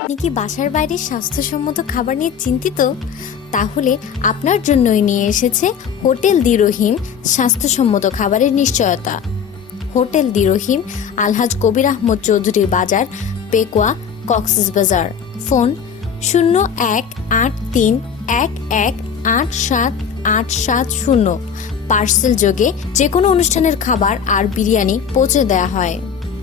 আপনি কি বাসার বাইরে স্বাস্থ্যসম্মত খাবার নিয়ে চিন্তিত? তাহলে আপনার জন্যই নিয়ে এসেছে হোটেল দিরহিম স্বাস্থ্যসম্মত খাবারের নিশ্চয়তা। হোটেল দিরহিম আলহাজ কবির আহমদ চৌধুরীর বাজার পেকুয়া কক্সবাজার ফোন শূন্য এক আট তিন এক এক আট সাত আট সাত শূন্য। পার্সেল যোগে যে কোনো অনুষ্ঠানের খাবার আর বিরিয়ানি পৌঁছে দেওয়া হয়।